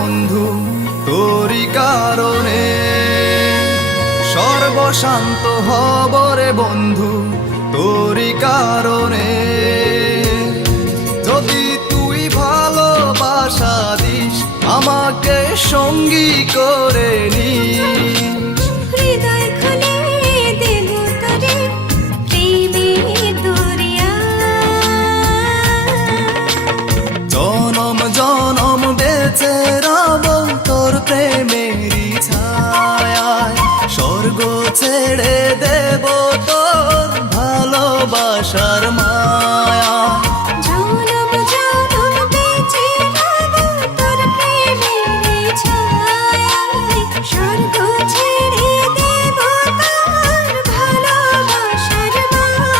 বন্ধু তোরি কারণে, সর্বশান্ত হব রে বন্ধু তোরি কারণে। যদি তুই ভালোবাসা দিস আমাকে সঙ্গী করে নিস, হৃদয় খুলে দেব তোরে প্রেমের দরিয়া। জনম জনম বেঁচে রব তোর প্রেমেরই ছায়ায়, স্বর্গ ছেড়ে দেব তোর ভালোবাসার মায়া। জনম জনম বেঁচে রব তোর প্রেমের ছায়ায়, স্বর্গ ছেড়ে দেব তোর ভালোবাসার মায়ায়।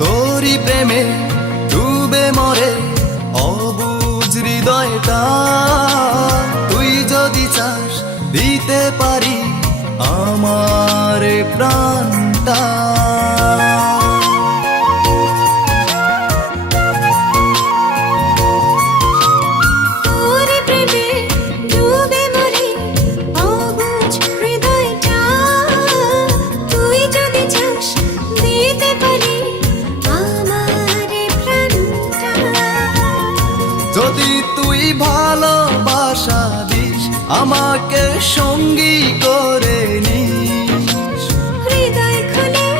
তোরি প্রেমে ডুবে মরে অবুঝ হৃদয়টা, তুই যদি চাস দিতে পারি আমার প্রাণটা। তোর প্রেমে ডুবে মরে অবুঝ হৃদয়টা, তুই যদি চাস দিতে পারি আমার প্রাণটা। যদি তুই ভালোবাসা দিস আমাকে সঙ্গী করে নিস, হৃদয় খুলে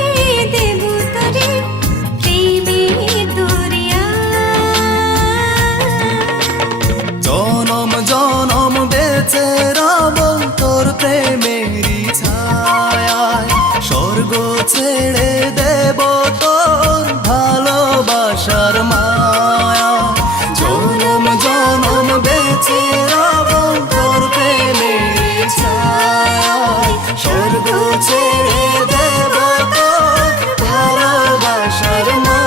দেব তোরে প্রেমের দরিয়া। জনম জনম বেঁচে রব তোর প্রেমেরই ছায়ায়, স্বর্গ ছেড়ে দেব তোর ভালোবাসার মায়া। জনম জনম বেঁচে রব তোর প্রেমেরই ছায়ায়, স্বর্গ ছেড়ে দেব তোর ভালোবাসার মায়া।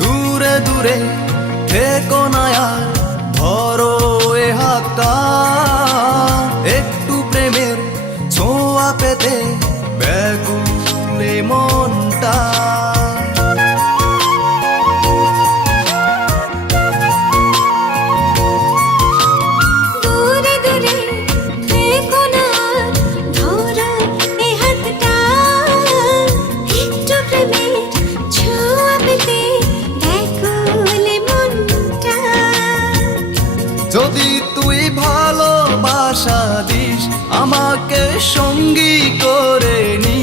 দূরে দূরে থেকো না আর ধরো এ হাতটা, একটু প্রেমের ছোঁয়া পেতে ব্যাকুলে মনটা। দূরে দূরে থেকো না আর ধরো এ হাতটা, একটু প্রেমের ছোঁয়া পেতে ব্যাকুল মনটা। যদি তুই ভালোবাসা দিস আমাকে সঙ্গী করে নিস,